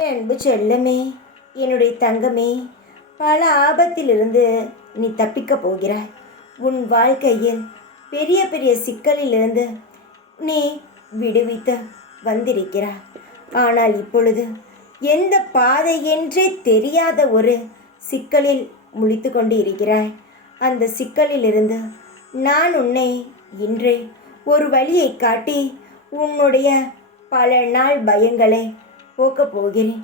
அன்பு செல்லமே, என்னுடைய தங்கமே, பல ஆபத்திலிருந்து நீ தப்பிக்கப் போகிறாய். உன் வாழ்க்கையில் பெரிய பெரிய சிக்கலிலிருந்து நீ விடுவித்து வந்திருக்கிறாய். ஆனால் இப்பொழுது எந்த பாதை என்றே தெரியாத ஒரு சிக்கலில் முழித்து கொண்டு இருக்கிறாய். அந்த சிக்கலிலிருந்து நான் உன்னை இன்றே ஒரு வழியை காட்டி உன்னுடைய பல நாள் பயங்களை போக்கப் போகிறேன்.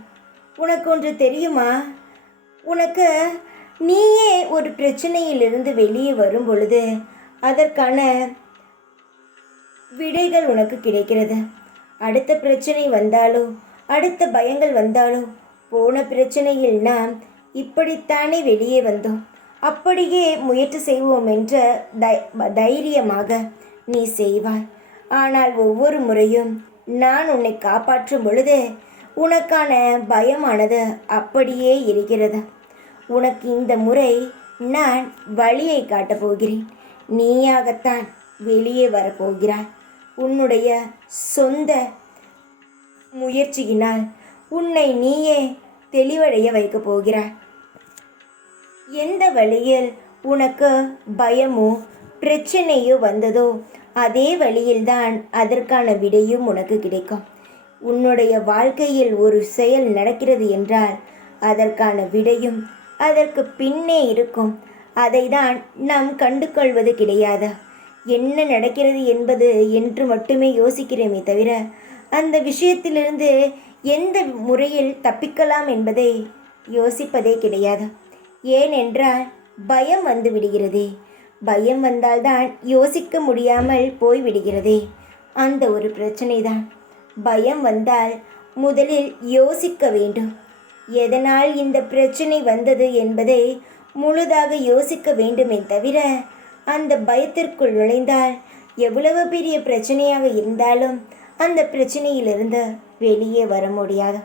உனக்கு ஒன்று தெரியுமா? உனக்கு நீயே ஒரு பிரச்சனையிலிருந்து வெளியே வரும் பொழுது அதற்கான விடைகள் உனக்கு கிடைக்கிறது. அடுத்த பிரச்சனை வந்தாலோ அடுத்த பயங்கள் வந்தாலோ போன பிரச்சனையில் நாம் இப்படித்தானே வெளியே வந்தோம், அப்படியே முயற்சி செய்வோம் என்ற தைரியமாக நீ செய்வாய். ஆனால் ஒவ்வொரு முறையும் நான் உன்னை காப்பாற்றும் பொழுது உனக்கான பயமானது அப்படியே இருக்கிறது. உனக்கு இந்த முறை நான் வழியை காட்டப் போகிறேன். நீயாகத்தான் வெளியே வரப்போகிறாய். உன்னுடைய சொந்த முயற்சியினால் உன்னை நீயே தெளிவடைய வைக்கப் போகிறாய். எந்த வழியில் உனக்கு பயமோ பிரச்சனையோ வந்ததோ அதே வழியில்தான் அதற்கான விடையும் உனக்கு கிடைக்கும். உன்னுடைய வாழ்க்கையில் ஒரு செயல் நடக்கிறது என்றால் அதற்கான விடையும் அதற்கு பின்னே இருக்கும். அதை தான் நாம் கண்டு கொள்வது கிடையாது. என்ன நடக்கிறது என்பது என்று மட்டுமே யோசிக்கிறேமே தவிர அந்த விஷயத்திலிருந்து எந்த முறையில் தப்பிக்கலாம் என்பதை யோசிப்பதே கிடையாது. ஏனென்றால் பயம் வந்து விடுகிறதே. பயம் வந்தால்தான் யோசிக்க முடியாமல் போய்விடுகிறதே. அந்த ஒரு பிரச்சனை தான். பயம் வந்தால் முதலில் யோசிக்க வேண்டும். எதனால் இந்த பிரச்சனை வந்தது என்பதை முழுதாக யோசிக்க வேண்டுமே தவிர அந்த பயத்திற்குள் நுழைந்தால் எவ்வளவு பெரிய பிரச்சனையாக இருந்தாலும் அந்த பிரச்சனையிலிருந்து வெளியே வர முடியாது.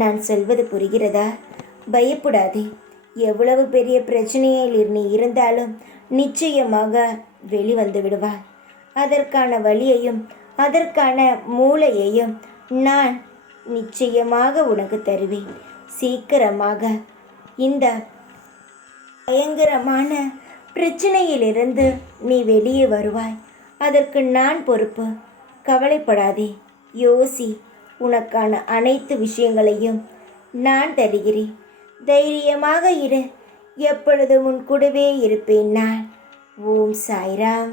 நான் சொல்வது புரிகிறதா? பயப்படாதே. எவ்வளவு பெரிய பிரச்சனையில் நீ இருந்தாலும் நிச்சயமாக வெளிவந்து விடுவாய். அதற்கான வழியையும் அதற்கான மூளையையும் நான் நிச்சயமாக உனக்கு தருவேன். சீக்கிரமாக இந்த பயங்கரமான பிரச்சனையிலிருந்து நீ வெளியே வருவாய். அதற்கு நான் பொறுப்பு. கவலைப்படாதே. யோசி. உனக்கான அனைத்து விஷயங்களையும் நான் தருகிறேன். தைரியமாக இரு. எப்பொழுதும் உன் கூடவே இருப்பேன் நான். ஓம் சாய்ராம்.